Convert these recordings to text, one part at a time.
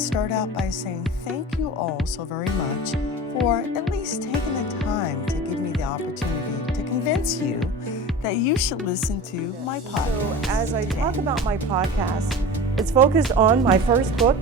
start out by saying thank you all so very much for at least taking the time to give me the opportunity to convince you that you should listen to my podcast. So as I talk about my podcast, it's focused on my first book,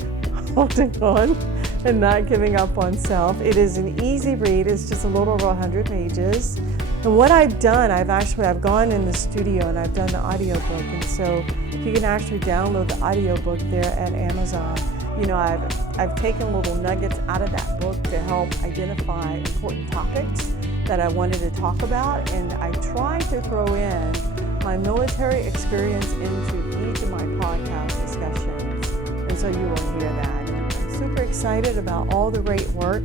Holding On and Not Giving Up on Self. It is an easy read. It's just a little over 100 pages. And what I've done, I've gone in the studio and I've done the audiobook. And so you can actually download the audiobook there at Amazon. You know, I've taken little nuggets out of that book to help identify important topics that I wanted to talk about. And I tried to throw in my military experience into each of my podcast discussions. And so you will hear that. And I'm super excited about all the great work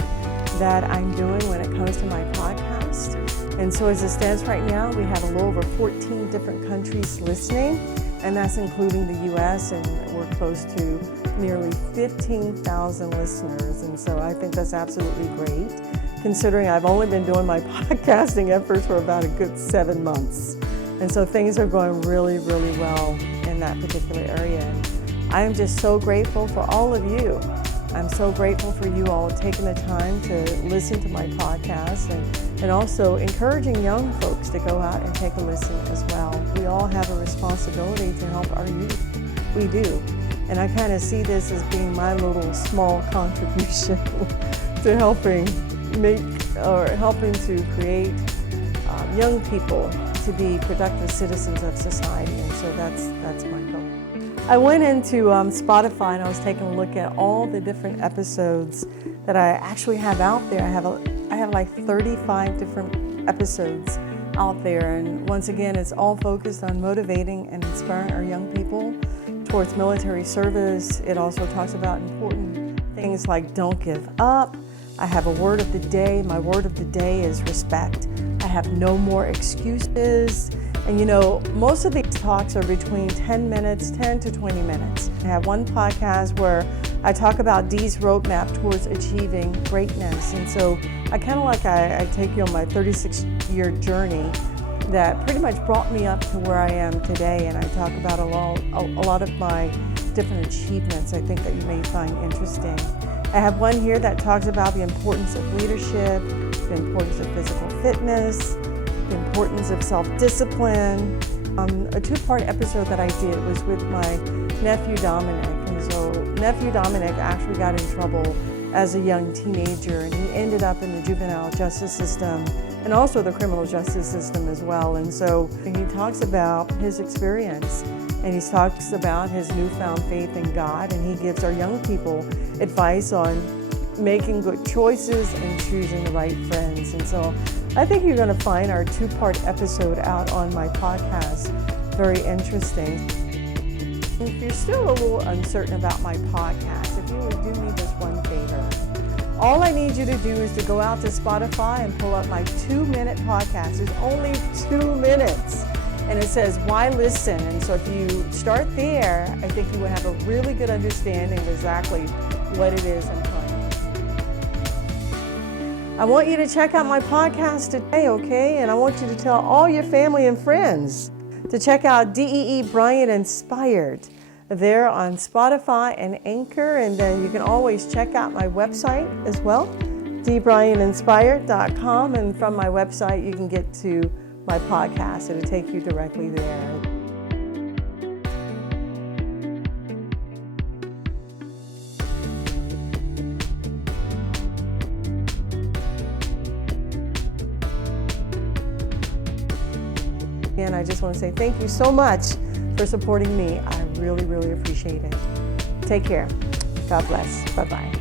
that I'm doing when it comes to my podcast. And so as it stands right now, we have a little over 14 different countries listening, and that's including the U.S., and we're close to nearly 15,000 listeners. And so I think that's absolutely great, considering I've only been doing my podcasting efforts for about a good 7 months. And so things are going really, really well in that particular area. And I am just so grateful for all of you. I'm so grateful for you all taking the time to listen to my podcast and also encouraging young folks to go out and take a listen as well. We all have a responsibility to help our youth. We do. And I kind of see this as being my little small contribution to helping to create young people to be productive citizens of society. And so that's my goal. I went into Spotify and I was taking a look at all the different episodes that I actually have out there. I have like 35 different episodes out there, and once again, it's all focused on motivating and inspiring our young people towards military service. It also talks about important things like don't give up. I have a word of the day. My word of the day is respect. I have no more excuses. And you know, most of these talks are between 10 to 20 minutes. I have one podcast where I talk about Dee's roadmap towards achieving greatness. And so I take you on my 36-year journey that pretty much brought me up to where I am today. And I talk about a lot of my different achievements I think that you may find interesting. I have one here that talks about the importance of leadership, the importance of physical fitness, the importance of self-discipline. A two-part episode that I did was with my nephew Dominic. And so nephew Dominic actually got in trouble as a young teenager, and he ended up in the juvenile justice system and also the criminal justice system as well. And so he talks about his experience, and he talks about his newfound faith in God, and he gives our young people advice on making good choices and choosing the right friends. And so I think you're going to find our two-part episode out on my podcast very interesting. If you're still a little uncertain about my podcast, if you would do me this one favor, all I need you to do is to go out to Spotify and pull up my 2-minute podcast. It's only 2 minutes. And it says, why listen? And so if you start there, I think you will have a really good understanding of exactly what it is I'm trying to do. I want you to check out my podcast today, okay? And I want you to tell all your family and friends to check out Dee Bryant Inspired. There on Spotify and Anchor, and then you can always check out my website as well, deebryantinspired.com, and from my website you can get to my podcast. It'll take you directly there. And I just want to say thank you so much for supporting me. I really, really appreciate it. Take care. God bless. Bye-bye.